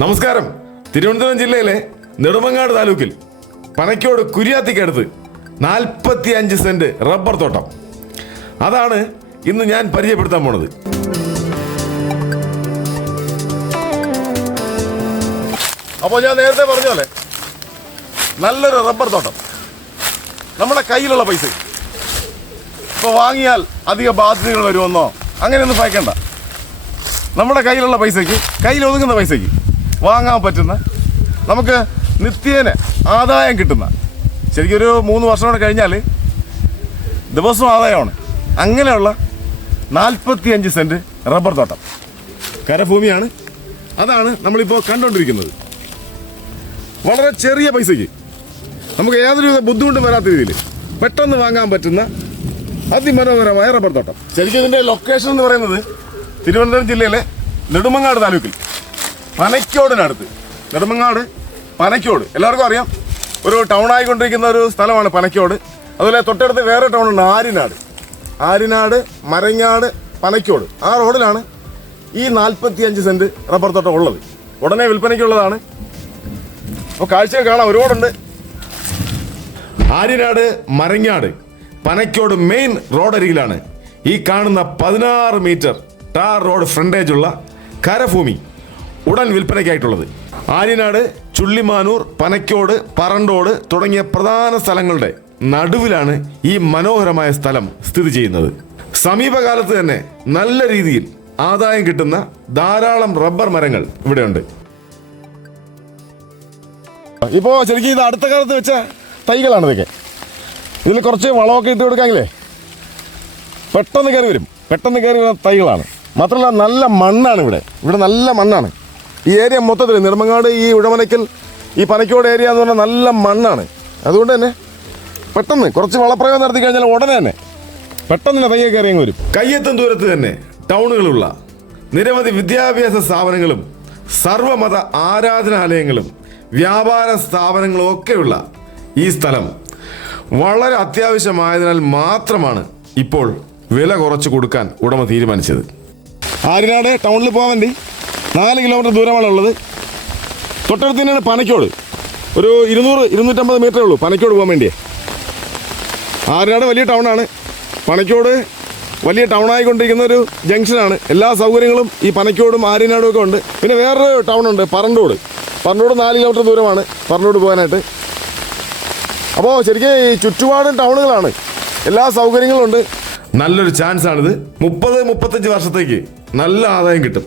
നമസ്കാരം. തിരുവനന്തപുരം ജില്ലയിലെ നെടുമങ്ങാട് താലൂക്കിൽ പനക്കോട് കുര്യാത്തിക്കടുത്ത് 45 സെന്റ് റബ്ബർ തോട്ടം. അതാണ് ഇന്ന് ഞാൻ പരിചയപ്പെടുത്താൻ പോണത്. അപ്പോൾ ഞാൻ നേരത്തെ പറഞ്ഞ പോലെ നല്ലൊരു റബ്ബർ തോട്ടം നമ്മുടെ കയ്യിലുള്ള പൈസ ഇപ്പോൾ വാങ്ങിയാൽ അധിക ബാധ്യതകൾ വരുമെന്നോ അങ്ങനെയൊന്നും ഭയക്കണ്ട. നമ്മുടെ കയ്യിലുള്ള പൈസയ്ക്ക്, കയ്യിലൊതുങ്ങുന്ന പൈസയ്ക്ക് വാങ്ങാൻ പറ്റുന്ന, നമുക്ക് നിത്യേന ആദായം കിട്ടുന്ന, ശരിക്കും ഒരു 3 വർഷം കൂടെ കഴിഞ്ഞാൽ ദിവസവും ആദായമാണ്. അങ്ങനെയുള്ള 45 സെന്റ് റബ്ബർ തോട്ടം, കരഭൂമിയാണ്. അതാണ് നമ്മളിപ്പോൾ കണ്ടുകൊണ്ടിരിക്കുന്നത്. വളരെ ചെറിയ പൈസയ്ക്ക് നമുക്ക് യാതൊരു ബുദ്ധിമുട്ടും വരാത്ത രീതിയിൽ പെട്ടെന്ന് വാങ്ങാൻ പറ്റുന്ന അതിമനോഹരമായ റബ്ബർ തോട്ടം. ശരിക്കും ഇതിൻ്റെ ലൊക്കേഷൻ എന്ന് പറയുന്നത് തിരുവനന്തപുരം ജില്ലയിലെ നെടുമങ്ങാട് താലൂക്കിൽ പനക്കോടിനടുത്ത്. നെടുമങ്ങാട് പനക്കോട് എല്ലാവർക്കും അറിയാം, ഒരു ടൗൺ ആയിക്കൊണ്ടിരിക്കുന്ന ഒരു സ്ഥലമാണ് പനക്കോട്. അതുപോലെ തൊട്ടടുത്ത് വേറെ ടൗണുണ്ട്, ആര്യനാട്, മരങ്ങാട്, പനക്കോട്. ആ റോഡിലാണ് ഈ 45 സെന്റ് റബ്ബർ തോട്ടം ഉള്ളത്. ഉടനെ വിൽപ്പനയ്ക്കുള്ളതാണ്. അപ്പോൾ കാഴ്ചകൾ കാണാം, ഒരുപാടുണ്ട്. ആര്യനാട്, മരങ്ങാട്, പനക്കോട് മെയിൻ റോഡരികിലാണ് ഈ കാണുന്ന 16 മീറ്റർ ടാർ റോഡ് ഫ്രണ്ടേജ് ഉള്ള കരഭൂമി ഉടൻ വിൽപ്പനയ്ക്കായിട്ടുള്ളത്. ആര്യനാട്, ചുള്ളിമാനൂർ, പനക്കോട്, പറണ്ടോട് തുടങ്ങിയ പ്രധാന സ്ഥലങ്ങളുടെ നടുവിലാണ് ഈ മനോഹരമായ സ്ഥലം സ്ഥിതി ചെയ്യുന്നത്. സമീപകാലത്ത് തന്നെ നല്ല രീതിയിൽ ആദായം കിട്ടുന്ന ധാരാളം റബ്ബർ മരങ്ങൾ ഇവിടെയുണ്ട്. ഇപ്പോൾ ശരിക്കും ഇത് അടുത്ത കാലത്ത് വെച്ച തൈകളാണ് ഇതൊക്കെ. ഇതിൽ കുറച്ച് വളമൊക്കെ ഇട്ട് കൊടുക്കാമെങ്കിലേ പെട്ടെന്ന് കയറി വരുന്ന തൈകളാണ്. മാത്രമല്ല നല്ല മണ്ണാണ് ഇവിടെ നല്ല മണ്ണാണ്. ഈ ഏരിയ മൊത്തത്തിൽ നെടുമങ്ങാട്, ഈ ഉഴമനക്കൽ, ഈ പനക്കോട് ഏരിയ എന്ന് പറഞ്ഞാൽ നല്ല മണ്ണാണ്. അതുകൊണ്ട് തന്നെ പെട്ടെന്ന് കുറച്ച് വളപ്രയോഗം നടത്തി കഴിഞ്ഞാൽ ഉടനെ തന്നെ പെട്ടെന്ന് തയ്യെ കയറി വരും. കയ്യെത്തും ദൂരത്ത് തന്നെ ടൗണുകളുള്ള നിരവധി വിദ്യാഭ്യാസ സ്ഥാപനങ്ങളും സർവമത ആരാധനാലയങ്ങളും വ്യാപാര സ്ഥാപനങ്ങളും ഒക്കെയുള്ള ഈ സ്ഥലം വളരെ അത്യാവശ്യമായതിനാൽ മാത്രമാണ് ഇപ്പോൾ വില കുറച്ച് കൊടുക്കാൻ ഉടമ തീരുമാനിച്ചത്. ആര്യനാട് ടൗണിൽ പോകാൻ വേണ്ടി 4 കിലോമീറ്റർ ദൂരമാണുള്ളത്. തൊട്ടടുത്ത് തന്നെയാണ് പനക്കോട്. ഒരു 200-250 മീറ്ററേ ഉള്ളൂ പനക്കോട് പോകാൻ വേണ്ടിയേ. ആര്യനാട് വലിയ ടൗണാണ്, പനക്കോട് വലിയ ടൗണായിക്കൊണ്ടിരിക്കുന്ന ഒരു ജംഗ്ഷനാണ്. എല്ലാ സൗകര്യങ്ങളും ഈ പനക്കോടും ആര്യനാടും ഒക്കെ ഉണ്ട്. പിന്നെ വേറൊരു ടൗണുണ്ട്, പറണ്ടോട് 4 കിലോമീറ്റർ ദൂരമാണ് പറണ്ടോട് പോകാനായിട്ട്. അപ്പോൾ ശരിക്കും ഈ ചുറ്റുപാടും ടൗണുകളാണ്, എല്ലാ സൗകര്യങ്ങളും ഉണ്ട്. നല്ലൊരു ചാൻസാണിത്. 30-35 വർഷത്തേക്ക് നല്ല ആദായം കിട്ടും.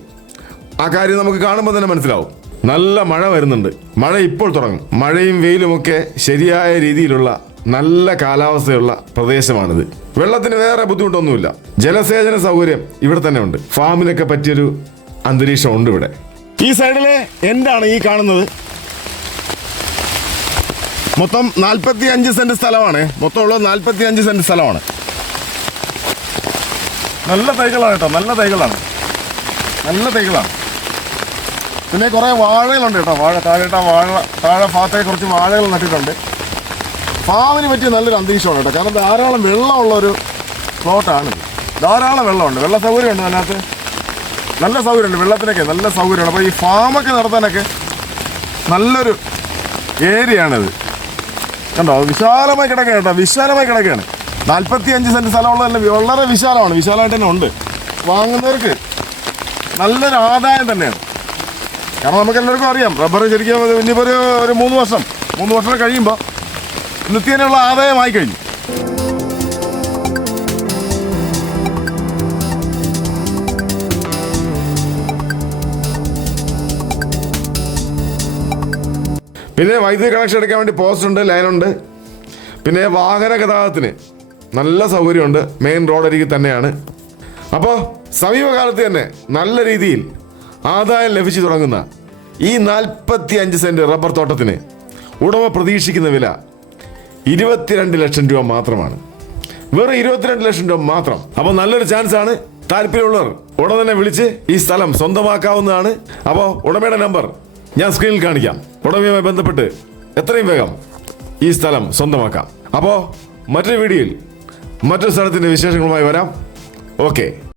ആ കാര്യം നമുക്ക് കാണുമ്പോൾ തന്നെ മനസ്സിലാവും. നല്ല മഴ വരുന്നുണ്ട്, മഴ ഇപ്പോൾ തുടങ്ങും. മഴയും വെയിലുമൊക്കെ ശരിയായ രീതിയിലുള്ള നല്ല കാലാവസ്ഥയുള്ള പ്രദേശമാണിത്. വെള്ളത്തിന് വേറെ ബുദ്ധിമുട്ടൊന്നുമില്ല. ജലസേചന സൗകര്യം ഇവിടെ തന്നെ ഉണ്ട്. ഫാമിനൊക്കെ പറ്റിയൊരു അന്തരീക്ഷം ഉണ്ട് ഇവിടെ. ഈ സൈഡിലെ എന്താണ് ഈ കാണുന്നത്. മൊത്തം 45 സെന്റ് സ്ഥലമാണ്. മൊത്തമുള്ളത് 45 സെന്റ് സ്ഥലമാണ്. നല്ല തൈകളാണ് കേട്ടോ, നല്ല തൈകളാണ്. പിന്നെ കുറേ വാഴകളുണ്ട് കേട്ടോ. താഴെ ഭാഗത്തേക്ക് കുറച്ച് വാഴകൾ നട്ടിട്ടുണ്ട്. ഫാമിന് പറ്റിയ നല്ലൊരു അന്തരീക്ഷമാണ് കേട്ടോ. കാരണം ധാരാളം വെള്ളമുള്ളൊരു പ്ലോട്ടാണ്. ധാരാളം വെള്ളമുണ്ട്, വെള്ള സൗകര്യമുണ്ട് അതിനകത്ത്. നല്ല സൗകര്യമുണ്ട്, വെള്ളത്തിനൊക്കെ നല്ല സൗകര്യമാണ്. അപ്പോൾ ഈ ഫാമൊക്കെ നടത്താനൊക്കെ നല്ലൊരു ഏരിയയാണിത്. കണ്ടോ, വിശാലമായി കിടക്കുകയാണ്. 45 സെന്റ് സ്ഥലമുള്ളതല്ല, വളരെ വിശാലമായിട്ട് തന്നെ ഉണ്ട്. വാങ്ങുന്നവർക്ക് നല്ലൊരു ആദായം തന്നെയാണ്. കാരണം നമുക്ക് എല്ലാവർക്കും അറിയാം, റബ്ബർ ശരിക്കും ഇനിയിപ്പോൾ ഒരു 3 വർഷം കഴിയുമ്പോൾ നിത്യേനയുള്ള ആദായമായി കഴിഞ്ഞു. പിന്നെ വൈദ്യുതി കണക്ഷൻ എടുക്കാൻ വേണ്ടി പോസ്റ്റുണ്ട്, ലൈനുണ്ട്. പിന്നെ വാഹന ഗതാഗതത്തിന് നല്ല സൗകര്യമുണ്ട്, മെയിൻ റോഡരികിൽ തന്നെയാണ്. അപ്പോൾ സമീപകാലത്ത് തന്നെ നല്ല രീതിയിൽ ആദായം ലഭിച്ചു തുടങ്ങുന്ന ഈ 45 സെന്റ് റബ്ബർ തോട്ടത്തിന് ഉടമ പ്രതീക്ഷിക്കുന്ന വില 22 ലക്ഷം രൂപ മാത്രമാണ്. വെറും 22 ലക്ഷം രൂപ മാത്രം. അപ്പോൾ നല്ലൊരു ചാൻസാണ്. താല്പര്യമുള്ളവർ ഉടൻ തന്നെ വിളിച്ച് ഈ സ്ഥലം സ്വന്തമാക്കാവുന്നതാണ്. അപ്പോൾ ഉടമയുടെ നമ്പർ ഞാൻ സ്ക്രീനിൽ കാണിക്കാം. ഉടമയുമായി ബന്ധപ്പെട്ട് എത്രയും വേഗം ഈ സ്ഥലം സ്വന്തമാക്കാം. അപ്പോൾ മറ്റൊരു വീഡിയോയിൽ മറ്റൊരു സ്ഥലത്തിൻ്റെ വിശേഷങ്ങളുമായി വരാം. ഓക്കെ.